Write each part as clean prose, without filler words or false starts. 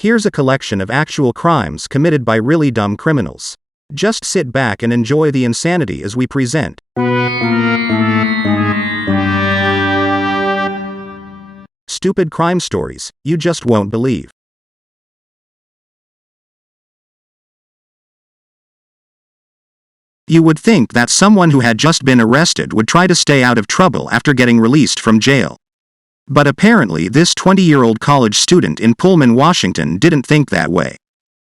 Here's a collection of actual crimes committed by really dumb criminals. Just sit back and enjoy the insanity as we present. Stupid crime stories you just won't believe. You would think that someone who had just been arrested would try to stay out of trouble after getting released from jail. But apparently this 20-year-old college student in Pullman, Washington didn't think that way.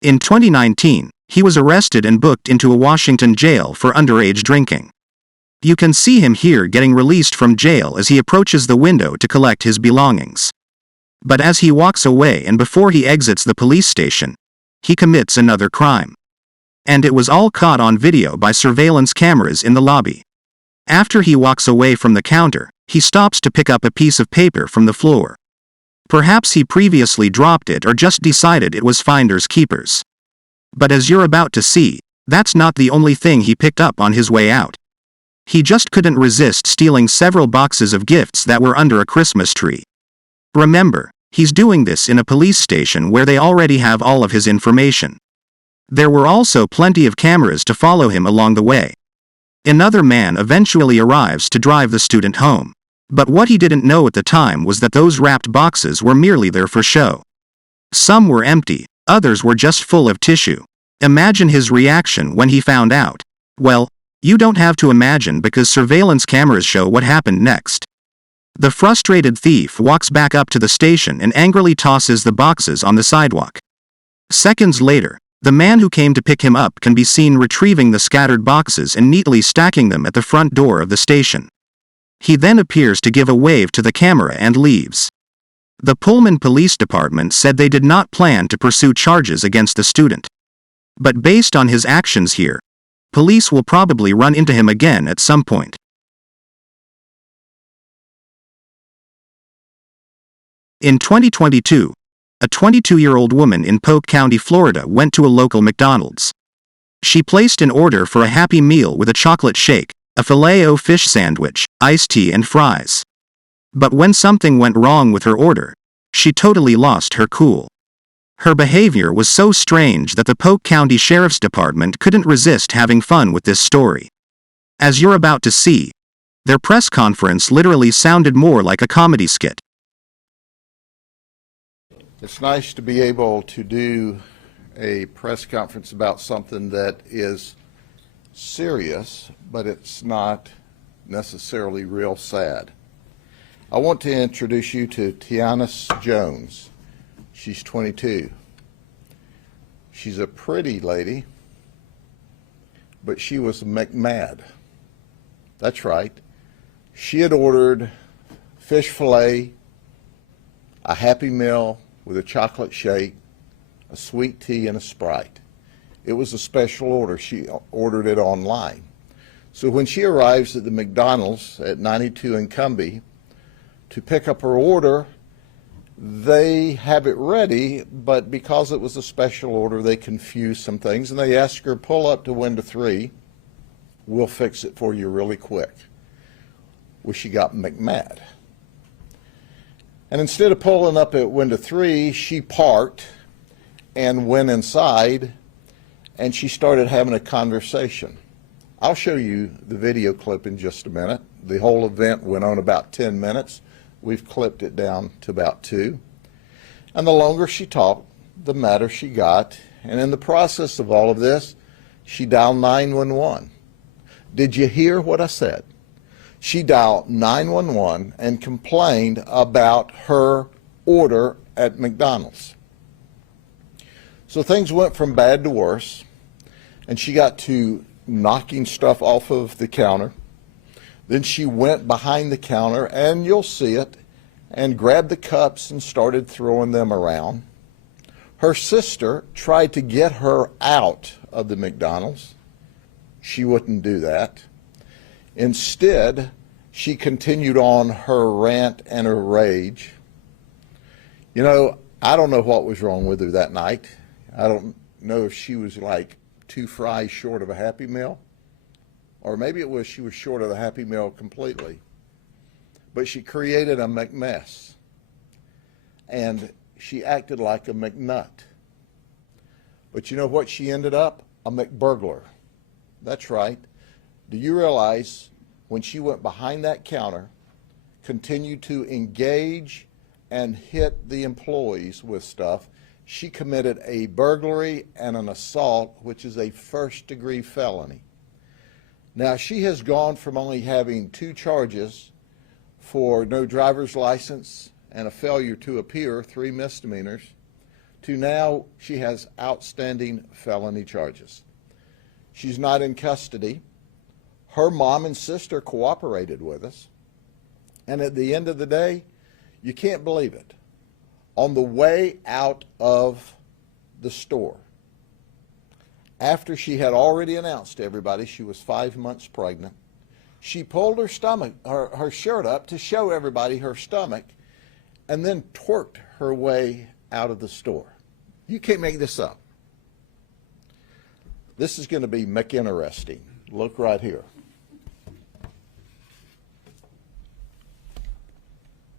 In 2019, he was arrested and booked into a Washington jail for underage drinking. You can see him here getting released from jail as he approaches the window to collect his belongings. But as he walks away and before he exits the police station, he commits another crime. And it was all caught on video by surveillance cameras in the lobby. After he walks away from the counter, he stops to pick up a piece of paper from the floor. Perhaps he previously dropped it or just decided it was finders keepers. But as you're about to see, that's not the only thing he picked up on his way out. He just couldn't resist stealing several boxes of gifts that were under a Christmas tree. Remember, he's doing this in a police station where they already have all of his information. There were also plenty of cameras to follow him along the way. Another man eventually arrives to drive the student home. But what he didn't know at the time was that those wrapped boxes were merely there for show. Some were empty, others were just full of tissue. Imagine his reaction when he found out. Well, you don't have to imagine because surveillance cameras show what happened next. The frustrated thief walks back up to the station and angrily tosses the boxes on the sidewalk. Seconds later, the man who came to pick him up can be seen retrieving the scattered boxes and neatly stacking them at the front door of the station. He then appears to give a wave to the camera and leaves. The Pullman Police Department said they did not plan to pursue charges against the student. But based on his actions here, police will probably run into him again at some point. In 2022, a 22-year-old woman in Polk County, Florida went to a local McDonald's. She placed an order for a Happy Meal with a chocolate shake, a filet-o-fish sandwich, iced tea and fries. But when something went wrong with her order, she totally lost her cool. Her behavior was so strange that the Polk County Sheriff's Department couldn't resist having fun with this story. As you're about to see, their press conference literally sounded more like a comedy skit. It's nice to be able to do a press conference about something that is serious, but it's not necessarily real sad. I want to introduce you to Tiana Jones. She's 22. She's a pretty lady, but she was mad. That's right. She had ordered fish fillet, a Happy Meal with a chocolate shake, a sweet tea, and a Sprite. It was a special order. She ordered it online. So when she arrives at the McDonald's at 92 and Cumbie to pick up her order, they have it ready, but because it was a special order, they confused some things, and they asked her, pull up to window 3. We'll fix it for you really quick. Well, she got mad. And instead of pulling up at window 3, she parked and went inside, and she started having a conversation. I'll show you the video clip in just a minute. The whole event went on about 10 minutes. We've clipped it down to about 2. And the longer she talked, the madder she got. And in the process of all of this, she dialed 911. Did you hear what I said? She dialed 911 and complained about her order at McDonald's. So things went from bad to worse, and she got to knocking stuff off of the counter. Then she went behind the counter, and you'll see it, and grabbed the cups and started throwing them around. Her sister tried to get her out of the McDonald's. She wouldn't do that. Instead, she continued on her rant and her rage. You know, I don't know what was wrong with her that night. I don't know if she was like 2 fries short of a Happy Meal, or maybe it was she was short of the Happy Meal completely. But she created a mess, and she acted like a McNut. But you know what she ended up? A McBurglar. That's right. Do you realize when she went behind that counter, continued to engage and hit the employees with stuff, she committed a burglary and an assault, which is a first-degree felony. Now, she has gone from only having 2 charges for no driver's license and a failure to appear, 3 misdemeanors, to now she has outstanding felony charges. She's not in custody. Her mom and sister cooperated with us. And at the end of the day, you can't believe it. On the way out of the store, after she had already announced to everybody she was 5 months pregnant, she pulled her stomach, her shirt up to show everybody her stomach, and then twerked her way out of the store. You can't make this up. This is going to be McInteresting. Look right here.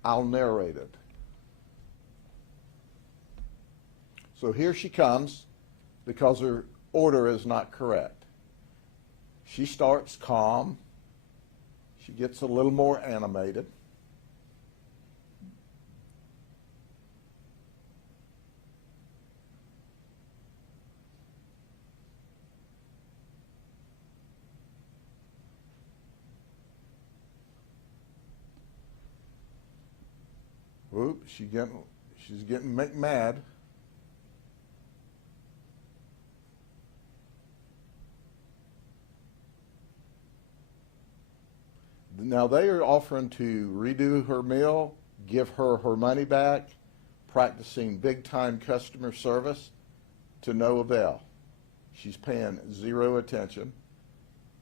I'll narrate it. So here she comes because her order is not correct. She starts calm. She gets a little more animated. Whoop, she's getting mad. Now they are offering to redo her meal, give her her money back, practicing big-time customer service to no avail. She's paying 0 attention.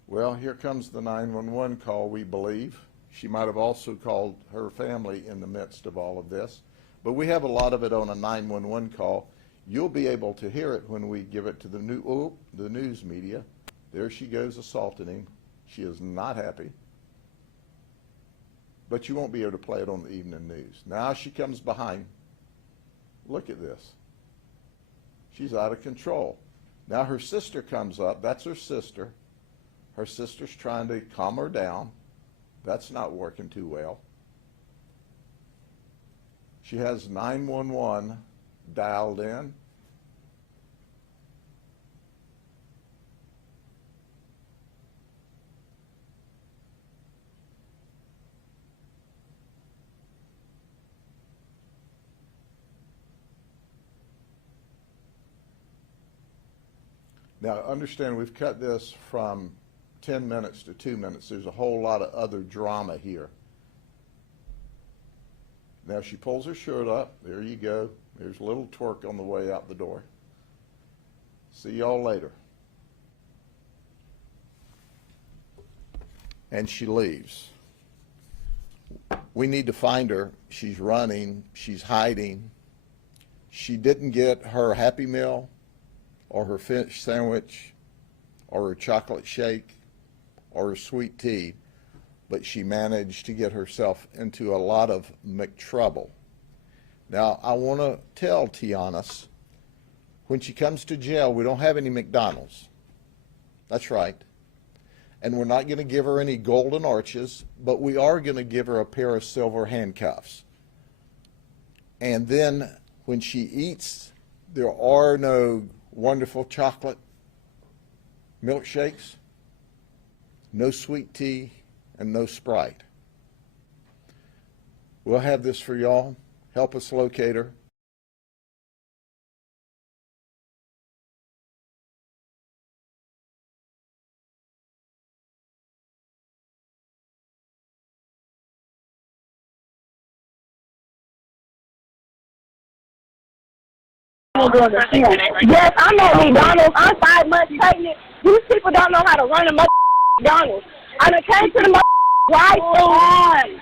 Well, here comes the 911 call, we believe. She might have also called her family in the midst of all of this. But we have a lot of it on a 911 call. You'll be able to hear it when we give it to the news media. There she goes assaulting him. She is not happy. But you won't be able to play it on the evening news. Now she comes behind. Look at this. She's out of control. Now her sister comes up. That's her sister. Her sister's trying to calm her down. That's not working too well. She has 911 dialed in. Now understand, we've cut this from 10 minutes to 2 minutes. There's a whole lot of other drama here. Now she pulls her shirt up. There you go. There's a little twerk on the way out the door. See y'all later. And she leaves. We need to find her. She's running. She's hiding. She didn't get her Happy Meal or her fish sandwich or her chocolate shake or her sweet tea, but she managed to get herself into a lot of McTrouble. Now, I want to tell Tiana, when she comes to jail, we don't have any McDonald's. That's right. And we're not going to give her any golden arches, but we are going to give her a pair of silver handcuffs. And then when she eats, there are no wonderful chocolate milkshakes, no sweet tea, and no Sprite. We'll have this for y'all. Help us locate her. Yes, I'm at McDonald's. I'm 5 months pregnant. These people don't know how to run a McDonald's. I done came to the drive-thru.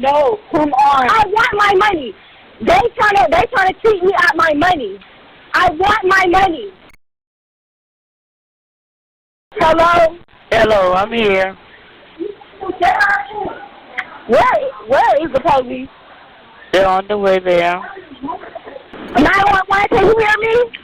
No, come on. I want my money. They trying to cheat me out my money. I want my money. Hello? Hello, I'm here. Where is the police? They're on the way there. 911, can you hear me?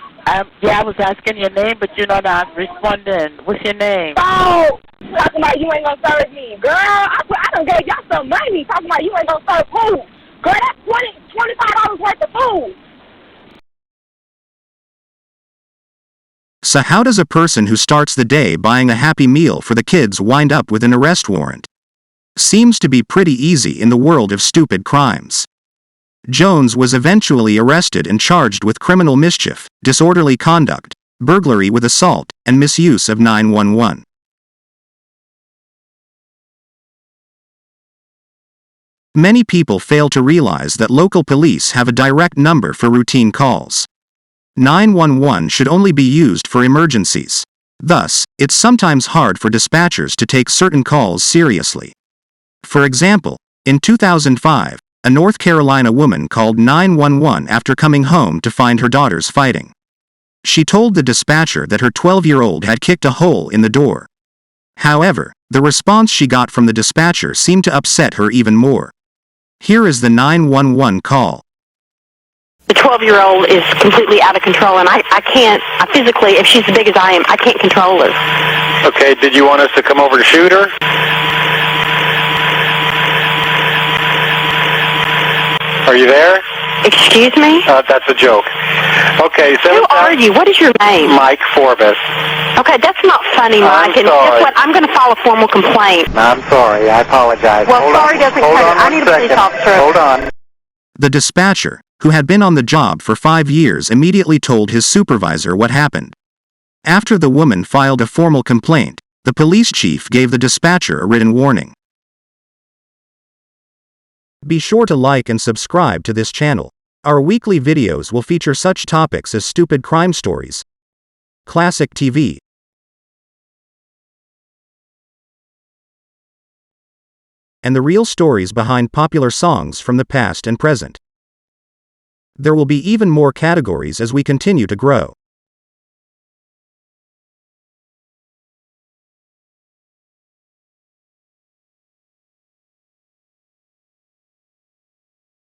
Yeah, I was asking your name, but you're not responding. What's your name? Oh, talking about you ain't gonna serve me. Girl, I done gave y'all some money talking about you ain't gonna serve food. Girl, that's $25 worth of food. So how does a person who starts the day buying a Happy Meal for the kids wind up with an arrest warrant? Seems to be pretty easy in the world of stupid crimes. Jones was eventually arrested and charged with criminal mischief, disorderly conduct, burglary with assault, and misuse of 911. Many people fail to realize that local police have a direct number for routine calls. 911 should only be used for emergencies. Thus, it's sometimes hard for dispatchers to take certain calls seriously. For example, in 2005, a North Carolina woman called 911 after coming home to find her daughters fighting. She told the dispatcher that her 12-year-old had kicked a hole in the door. However, the response she got from the dispatcher seemed to upset her even more. Here is the 911 call. The 12-year-old is completely out of control, and I physically, if she's as big as I am, I can't control her. Okay, did you want us to come over to shoot her? Are you there? Excuse me? That's a joke. Okay, so... Who are you? What is your name? Mike Forbes. Okay, that's not funny, Mike. And guess what? I'm going to file a formal complaint. I'm sorry. I apologize. Well, sorry doesn't cut it. I need a police officer. Hold on. The dispatcher, who had been on the job for 5 years, immediately told his supervisor what happened. After the woman filed a formal complaint, the police chief gave the dispatcher a written warning. Be sure to like and subscribe to this channel. Our weekly videos will feature such topics as stupid crime stories, classic TV, and the real stories behind popular songs from the past and present. There will be even more categories as we continue to grow.